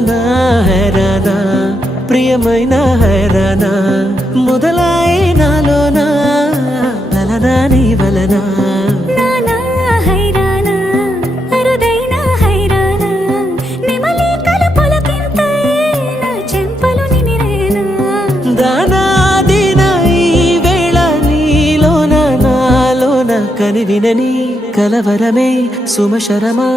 హైరానా హైరానా ప్రియమైన హైరానా మొదలై నాలోనా లలనా నీ వలనా కని వినని కలవరమే సుమశరమా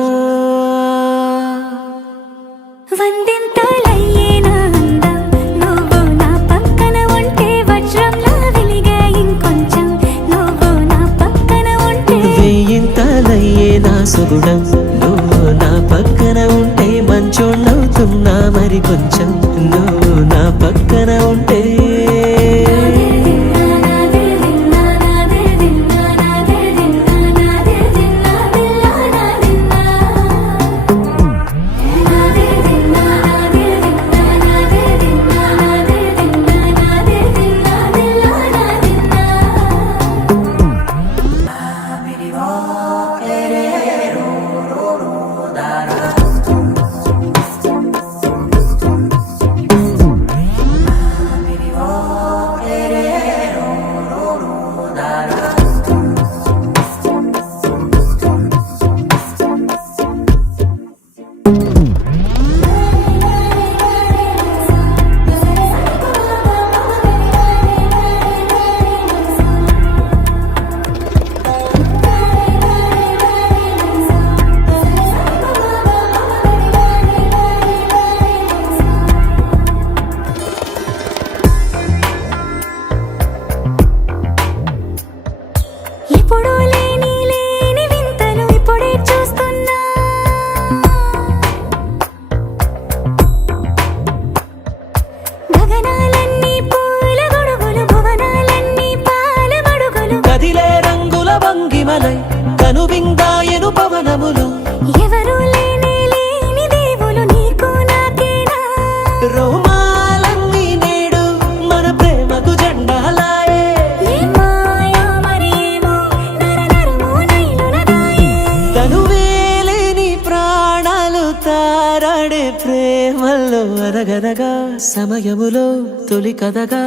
వందింతలయ్యేనా అందం నువ్వు నా పక్కన ఉంటే వజ్రంలా వెలిగే ఇంకొంచెం నువ్వు నా పక్కన ఉంటే వెయ్యింతలయ్యేనా సుగుణం నువ్వు నా పక్కన ఉంటే మంచోళ్ళవుతున్నా మరి కొంచెం నువ్వు నా పక్కన ఉంటే ఎప్పుడూ లేని వింతలు ఇప్పుడే చూస్తున్నా గగనాలన్నీ పూల గొడుగులు భువనాలన్నీ పాల మడుగులు కదిలే రంగుల భంగిమలై కనువిందాయను పవనములు ఎవరు లేని దేవులు నీకు నాకేనా రోమాలన్నీ నేడు మన ప్రేమకు జెండాలాయే తనువేలేని ప్రాణాలు తారాడే ప్రేమల్లో అరగరగా సమయములో తొలి కథగా